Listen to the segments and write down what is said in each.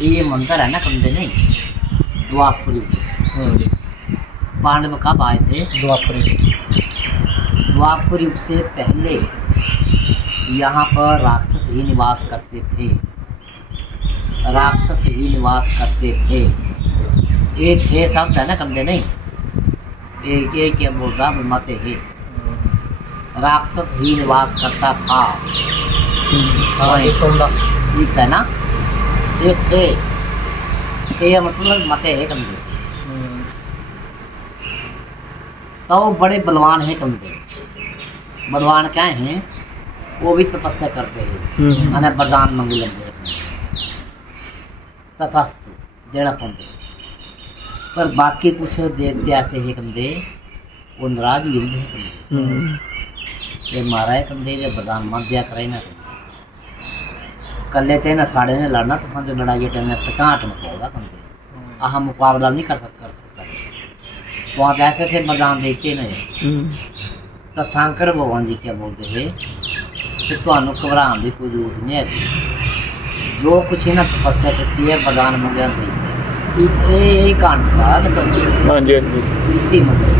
ये मंदिर है ना कंधे नहीं द्वापर युग। पांडव कब आए थे? द्वापर युग। द्वापर युग से पहले यहाँ पर राक्षस ही निवास करते थे। राक्षस ही निवास करते थे। ये थे शब्द है ना कंधे नहीं, एक क्या बोल रहा मत है। राक्षस ही निवास करता था। ठीक है ना, ये थे मतलब मते है कंधे। तो वो बड़े बलवान है कंधे। बलवान क्या हैं? वो भी तपस्या करते हैं, मैंने वरदान मंग लेंगे तथास्तु देना पड़ते। पर बाकी कुछ देवते ऐसे है कंधे वो नाराज भी होंगे कंधे। ये मारा है कंधे जब वरदान मत दिया करे ना कल्ले थे ना साढ़े ने लड़ना तो समझो लड़ाई टाइम में 50 में होगा कंधे। हम मुकाबला नहीं कर सकते। वहाँ ऐसे थे वरदान देते नहीं। तो शंकर भगवान जी क्या बोलते हैं कि तुहानू घबराने की कोई जरूरत नहीं है। जो कुछ इन्हें तपस्या की है वरदान मंगया देते कहानी इसी मतलब।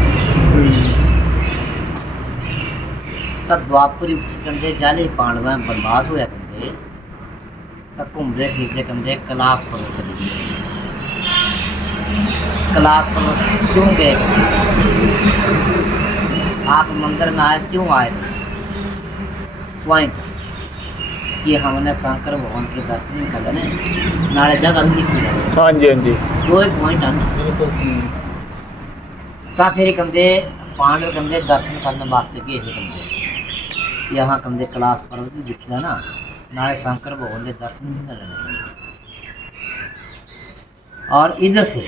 तो द्वापर युग कहते जाले पांडव बनवास होया कहते तो घूमते फिरते कहते कैलाश पर्वत चले गए। कैलाश पर्वत क्यों गए? आप मंदिर में आए क्यों आए? पॉइंट कि हमने शंकर भगवान के दर्शन नहीं करने नाले जगह भी लिखी है। हाँ जी, हाँ जी, दो ही पॉइंट है ना। तो फिर कहते पांडव कहते दर्शन करने वास्ते गए थे कहते यहाँ कहते कैलाश पर्वत दिख ना नाले शंकर भगवान के दर्शन नहीं करने। और इधर से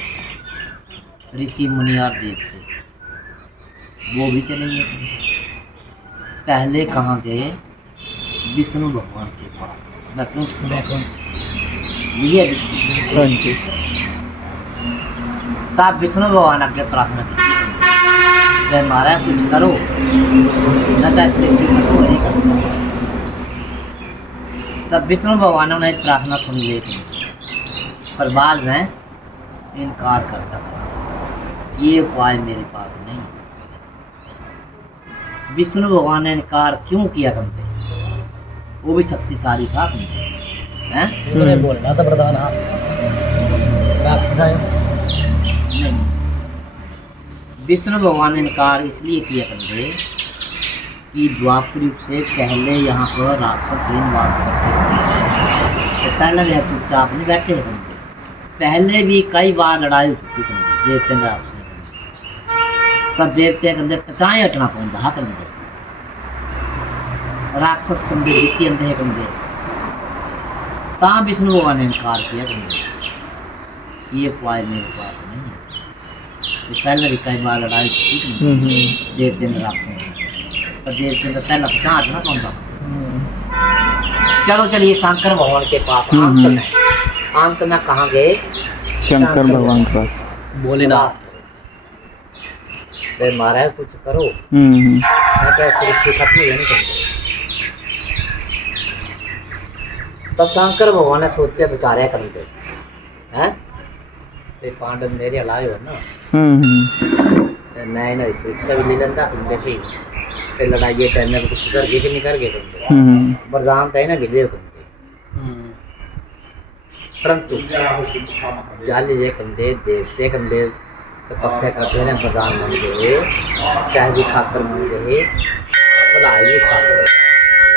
ऋषि मुनि और देवते वो भी चले गए। पहले कहाँ गए? विष्णु भगवान के पास तब विष्णु भगवान आगे प्रार्थना की मारा कुछ करो न चाहे सृष्टि में तो नहीं करता। तब विष्णु भगवान ने प्रार्थना सुन ली थी पर बाद में इनकार करता था। ये उपाय मेरे पास नहीं। विष्णु भगवान ने इनकार क्यों किया करते? वो भी शक्तिशाली था हैं बोलना तो प्रधान नहीं। विष्णु भगवान ने इनकार इसलिए किया करते कि द्वापर युग से पहले यहाँ पर राक्षस ही निवास करते थे। तो पहले भी चुपचाप नहीं बैठे करते। पहले भी कई बार लड़ाई होती करते देवते राक्षस। तब देवते कहते 50 हटना पौधा करते राक्षस कंधे जीती अंधे कंधे। ता विष्णु भगवान ने इनकार किया कंधे ये उपाय मेरे पास नहीं है। तो पहले भी कई बार लड़ाई की देवते ने राक्षस तो देवते ने पहला 50 हटना पौधा। चलो चलिए शंकर भगवान के पास अंत में कहाँ गए? शंकर भगवान के पास बोले ना मारा है कुछ करो मैं क्या सृष्टि खत्म नहीं करते। तो शंकर भगवान ने सोचे बेचारे करते हैं पांडव मेरे हलाए हो ना नए नई परीक्षा भी ले लेता करते फिर लड़ाई टाइम में कुछ कर गए कि नहीं कर गए करते वरदान था ना विजय करते। परंतु जाली जे कंधे देवते कंधे तपस्या करते हैं वरदान मांगते चाहे भी खातर मांगते भलाई खातर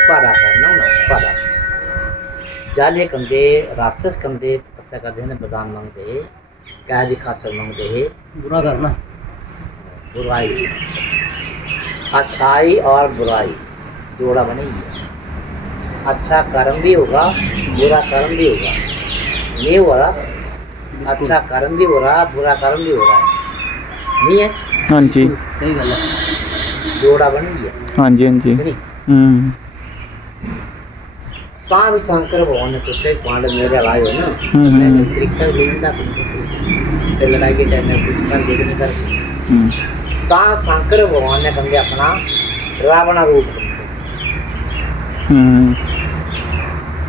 पारा करना ना पारा। जाले कंधे राक्षस कंधे तपस्या करते हैं वरदान मांगते चाहे भी खातर मांगते बुरा करना बुराई अच्छाई और बुराई जोड़ा बनेगी। अच्छा कर्म भी होगा बुरा कर्म भी होगा। नहीं हो रहा अच्छा कर्म भी हो रहा बुरा कर्म भी हो रहा है नहीं है। हाँ जी सही गल है जोड़ा बन गया। हाँ जी, हाँ जी। कहाँ भी शंकर भगवान ने सोचा पांडव मेरे हलाए हो ना मैंने परीक्षा भी लेता फिर लड़ाई के टाइम में कुछ कर देख नहीं कर कहाँ शंकर भगवान ने बंदे अपना रावण रूप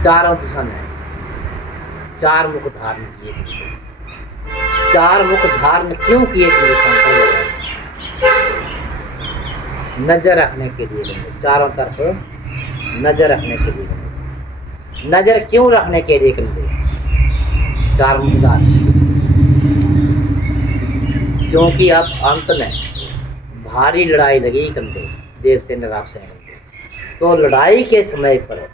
चारों दिशा में चार मुख धारण किए थे। चार मुख धारण क्यों किए थे शंकर भगवान? नजर रखने के लिए बने, चारों तरफ नजर रखने के लिए बने। नजर क्यों रखने के लिए बने चार मुख धारण? क्योंकि अब अंत में भारी लड़ाई लगी कंधे देवते ने राक्षस कंधे, तो लड़ाई के समय पर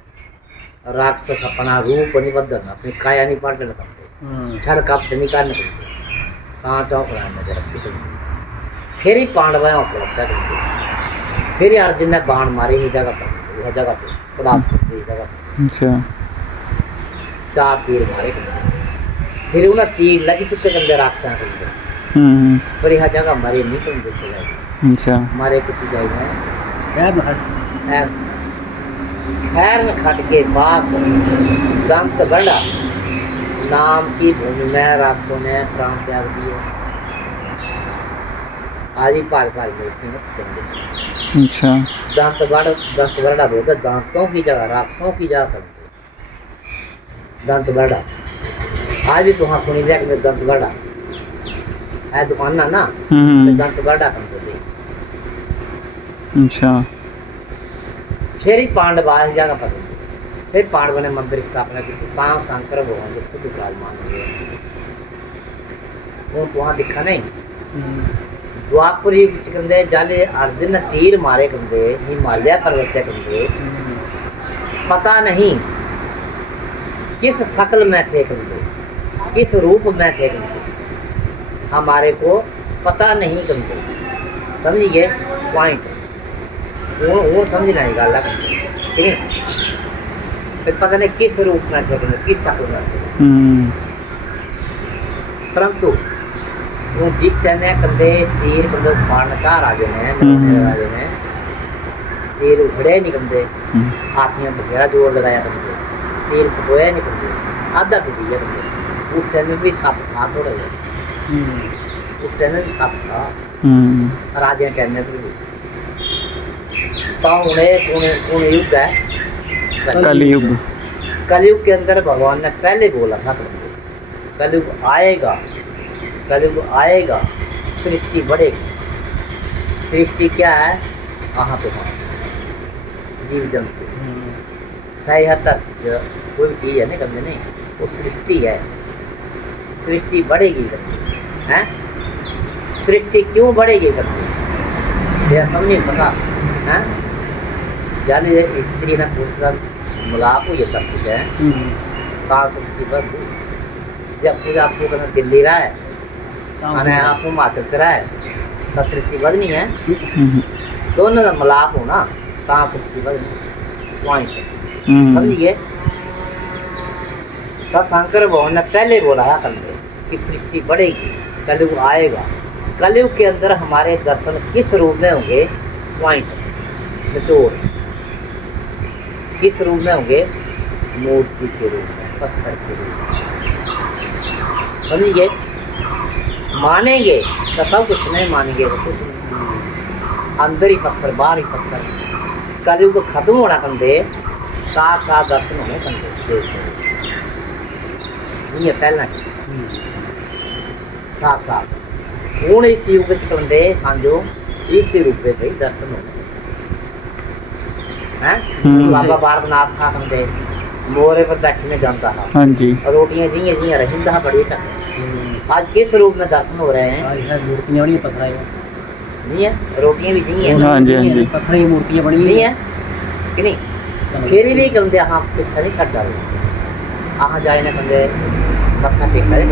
राक्षस अपना रूप नहीं बदलना, अपनी काया नहीं पाटन करते, छड़ कपट नहीं करने करते, कहाँ चौक नजर रखी करते। फिर ही पांडव हौसला करते, फिर अर्जुन ने बाण मारे ही जगह पर, वह जगह पे पदार्थ जगह पर। अच्छा। 4 तीर मारे कंधे, फिर उन्हें तीर लग चुके कंधे राक्षस कंधे, पर यह जगह मरे नहीं कंधे। अच्छा। मारे कुछ जाएगा खैर न खट के पास दंत बड़ा नाम की भूमि में राक्षसों ने प्राण त्याग दिए। आज ही पार मिलती है। अच्छा। दंत बड़ा बोलते दांतों की जगह राक्षसों की जगह करते दंत बड़ा। आज भी तुहाँ सुनी जाए कि दंत बड़ा है दुकान ना तो दंत बड़ा करते थे। अच्छा। फिर ही पांडव इस जगह पर, फिर पांडव ने मंदिर स्थापना की। तो शंकर भगवान जो खुद विराजमान हुए वो वहाँ दिखा नहीं। द्वापर युग कंदे जाले अर्जुन तीर मारे कंदे हिमालय पर्वत कंदे, पता नहीं किस शक्ल में थे कंदे, किस रूप में थे कंदे, हमारे को पता नहीं कंदे। समझिए पॉइंट वो समझना ही गल है, ठीक है। फिर पता नहीं किस रूप में थे कंदे, किस शक्ल में थे, परंतु वो जिस टाइम में कंदे तीर कंदे उखाड़ना चाह राजे ने तीर उखड़े नहीं कंदे, हाथियां बथेरा जोर लगाया कंदे, तीर पटोया नहीं कंदे, आधा टूट गया कंदे। उस टाइम में भी सत था थोड़ा जिहा, उस टाइम में भी सत था राजे टाइम में भी। तो कौन युग है कलयुग। कलयुग के अंदर भगवान ने पहले बोला था कलयुग आएगा, कलयुग आएगा, सृष्टि बढ़ेगी। सृष्टि क्या है? आहा तो जीव जंतु सही है, कोई भी चीज़ है ना कहते नहीं, वो सृष्टि है। सृष्टि बढ़ेगी करती है। सृष्टि क्यों बढ़ेगी करती यह समझ नहीं पता है। जाने स्त्री ना पुरुष का मिलाप हो जाता कुछ है सृष्टि बढ़। जब पूजा आपको करना दिल्ली रहा है आने आपको हिमाचल से रहा है तो सृष्टि बढ़नी है। दोनों का मिलाप होना कहाँ सृष्टि बढ़नी पॉइंट समझिए। तो शंकर भगवान ने पहले बोला है कंधे कि सृष्टि बढ़ेगी, कलयुग आएगा। कलयुग के अंदर हमारे दर्शन किस रूप में होंगे? पॉइंट निचोड़ किस रूप में होंगे? मूर्ति के रूप में, पत्थर के रूप में। समझिए मानेंगे तो सब कुछ, नहीं मानेंगे तो कुछ नहीं। अंदर ही पत्थर बाहर ही पत्थर। कलयुग खत्म होना कंधे साफ दर्शन होने कंधे देखते नहीं पहला ही साफ हूँ इस युग कंधे समझो इस रूप में भाई दर्शन होने हैं। बाबा बारनाथ था कंधे मोरे पर बैठने जाता था। हाँ जी। रोटियां जियां जियां रहिंदा बड़ी तक। आज किस रूप में दर्शन हो रहे हैं? आज मूर्तियां बड़ी पत्थर नहीं है, रोटियां भी जियां हाँ जी हाँ जी पत्थर की मूर्तियां बनी नहीं है कि नहीं। फिर भी कंधे हाँ पिछा नहीं छड़ डालो आह जाए ना कंधे मत्था टेक करे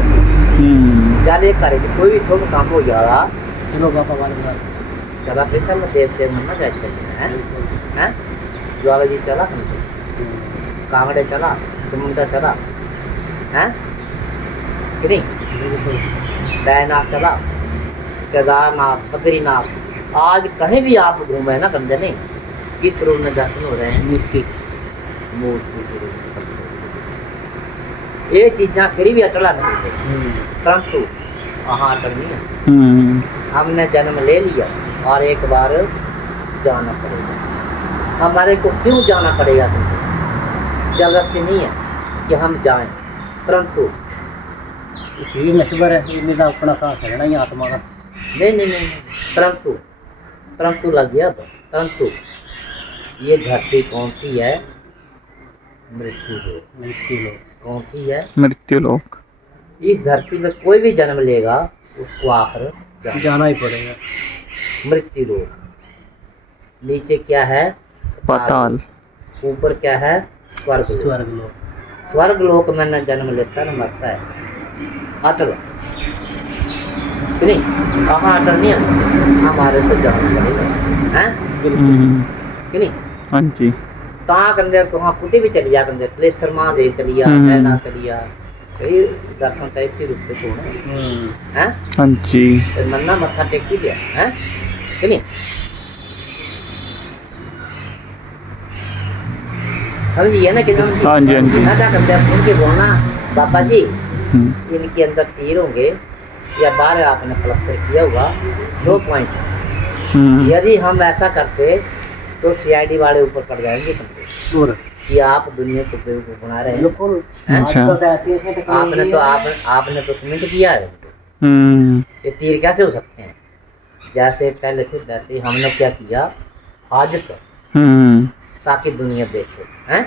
जाले करे कोई भी थोड़ा काम हो जाएगा। चलो बाबा वाले चला फिर कल देवते मन ना जाए हैं। ज्वाला जी चला कंधे, कांगड़े चला, चमुंडा चला हैं कि नहीं, बैनाथ चला, केदारनाथ, बद्रीनाथ। आज कहीं भी आप घूमे ना कंधे नहीं किस रूप में दर्शन हो रहे हैं? मूर्ति के रूप में। ये चीज़ा फिर भी अटला नहीं, परंतु वहाँ अटल नहीं है। हमने जन्म ले लिया और एक बार जाना पड़ेगा। हमारे को क्यों जाना पड़ेगा? जबरदस्ती नहीं है कि हम जाएं, परंतु ਸ਼ਰੀਰ ਨਸ਼ਵਰ ਹੈ ਇਹਨੇ ਦਾ ਆਪਣਾ ਸਾਹ ਛੱਡਣਾ ਹੀ ਆਤਮਾ ਦਾ नहीं, परंतु परंतु लग गया अब। परंतु ये धरती कौन सी है? मृत्यु लोक। ਮ੍ਰਿत्यु ਲੋਕ कौन सी है? मृत्यु लोक। इस धरती में कोई भी जन्म लेगा उसको आखिर जाना। ਜਾਣਾ ਹੀ पड़ेगा मृत्यु लोक। नीचे क्या है? पाताल। ऊपर क्या है? स्वर्ग लोक। स्वर्ग लोक स्वर्ग लोक में न जन्म लेता न मरता है, अटल कि नहीं? कहाँ अटल नहीं है, हमारे तो जाना पड़ेगा, हैं कि नहीं? हाँ जी। तां कंदे तुहां कुते भी चली जा कंदे कलेश्वर महादेव चली जा, मैना चली जा, भाई दर्शन तो इसी रूप में होना हैं। हाँ जी। तो मन्ना मत्था टेक ही लिया, हैं कि नहीं? समझिए ना कि हाँ जी, हाँ जी। ना क्या करते हैं उनके बोलना बाबा जी हम्म, इनके अंदर तीर होंगे या बाहर आपने प्लस्तर किया होगा, 2 पॉइंट। यदि हम ऐसा करते तो सीआईडी वाले ऊपर पड़ जाएंगे हमको और कि आप दुनिया को बेवकूफ बना रहे हैं। बिल्कुल अच्छा। आजकल तो ऐसी ऐसी आपने टेक्नोलॉजी तो है। आपने तो सीमेंट किया है उनको। हम्म, ये तीर कैसे हो सकते हैं? जैसे पहले से वैसे ही हमने क्या किया, हाजत, हम्म, ताकि दुनिया देखे, हैं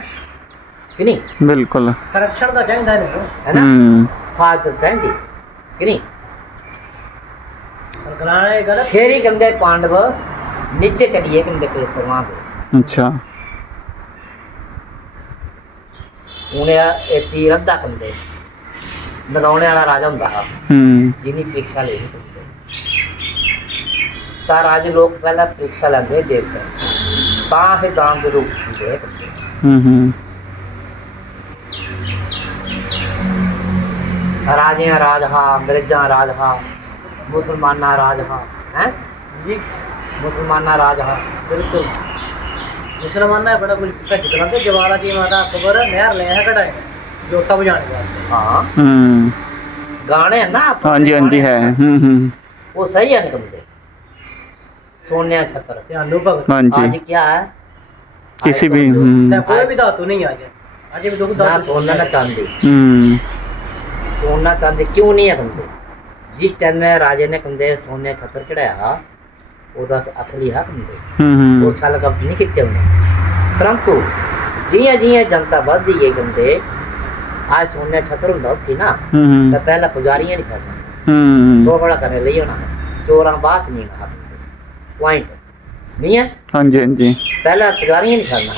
कि नहीं? बिल्कुल। संरक्षण का चाहिए नहीं है ना? हाजत चाहिए कि नहीं? और गलाने गलत फिर ही गंदे पांडव नीचे चलिए गंदे कलेश्वर महादेव अच्छा। उन्हें ਇਹ ਤੀਰ ਅੱਧਾ ਕੰਦੇ ਨਗਾਉਣੇ ਵਾਲਾ ਰਾਜਾ ਹੁੰਦਾ ਹੈ ਜਿਹਨੀ ਪ੍ਰੀਖਿਆ ਲਈ ਹੁੰਦੀ ਤਾਂ ਰਾਜ ਲੋਕ ਪਹਿਲਾਂ ਪ੍ਰੀਖਿਆ ਲੈਂਦੇ ਦੇਵਤੇ ਤਾਂ ਇਹ ਦਾਨ ਦੇ ਰੂਪ ਹੁੰਦੇ ਰਾਜਿਆਂ ਰਾਜ ਹਾਂ, ਅੰਗਰੇਜ਼ਾਂ ਰਾਜ ਹਾਂ, ਮੁਸਲਮਾਨਾਂ ਰਾਜ ਹਾਂ, ਹੈ ਜੀ ਮੁਸਲਮਾਨਾਂ ਰਾਜ ਹਾਂ, ਬਿਲਕੁਲ मुसलमान है बड़ा कुछ भज कराते जवाला की माता अकबर नहर ले है कटाए जोता बुझाने वास्ते हाँ गाने हैं ना हाँ जी, हाँ जी है। वो सही है निकल दे सोनिया छतर ध्यान दो भगत हाँ जी। आज क्या है? किसी भी चाहे कोई भी धातु नहीं आ जाए आज भी दो ना धातु सोना ना चांदी, हम्म, सोना चांदी क्यों नहीं है कंदे? जिस टाइम में राजे ने कंदे सोने छतर चढ़ाया ਉਹਦਾ ਅਸਲੀ ਹੱਕ ਹੁੰਦੇ ਉਹ ਛਲ ਕਪ ਨਹੀਂ ਕੀਤੇ ਉਹਨੇ। ਪਰੰਤੂ ਜਿਹੀਆਂ ਜਿਹੀਆਂ ਜਨਤਾ ਵੱਧਦੀ ਗਈ ਗੰਦੇ ਆ ਸੋਨੇ ਛਤਰ ਹੁੰਦਾ ਉੱਥੇ ਨਾ ਤਾਂ ਪਹਿਲਾਂ ਪੁਜਾਰੀਆਂ ਨਹੀਂ ਛੱਡਣਾ ਥੋੜਾ ਕਰਨੇ ਲਈ ਹੋਣਾ ਚੋਰਾਂ ਬਾਅਦ ਨਹੀਂ ਨਾ ਪੁਆਇੰਟ ਨਹੀਂ ਹੈ। हाँ जी, हाँ जी। ਪਹਿਲਾਂ ਪੁਜਾਰੀਆਂ ਨਹੀਂ ਛੱਡਣਾ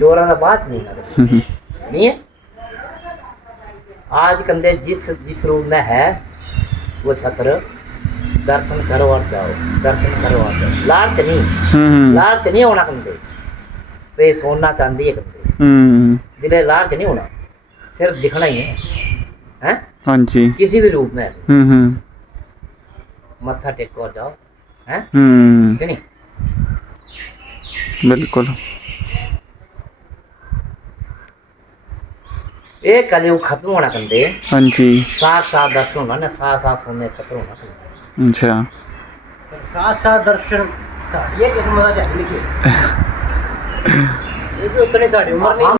ਚੋਰਾਂ ਦਾ ਬਾਅਦ नहीं ना नहीं है। आज कंदे जिस रूप में है वो छत्र दर्शन करो और जाओ, दर्शन करो और जाओ। लालच नहीं होना कंदे पे सोना चांदी है कंदे दिले लालच नहीं होना, सिर्फ दिखना ही है हाँ जी। किसी भी रूप में मत्था टेको और जाओ, हैं कि नहीं? बिल्कुल। ये कलयुग खत्म होना कंदे हाँ जी। साथ साथ दर्शन होना ना, साथ साथ सोने छत्र होना कंदे। अच्छा। साथ साथ दर्शन ये किस्म का चाहिए लिखिए ये भी उतने साड़ी उम्र नहीं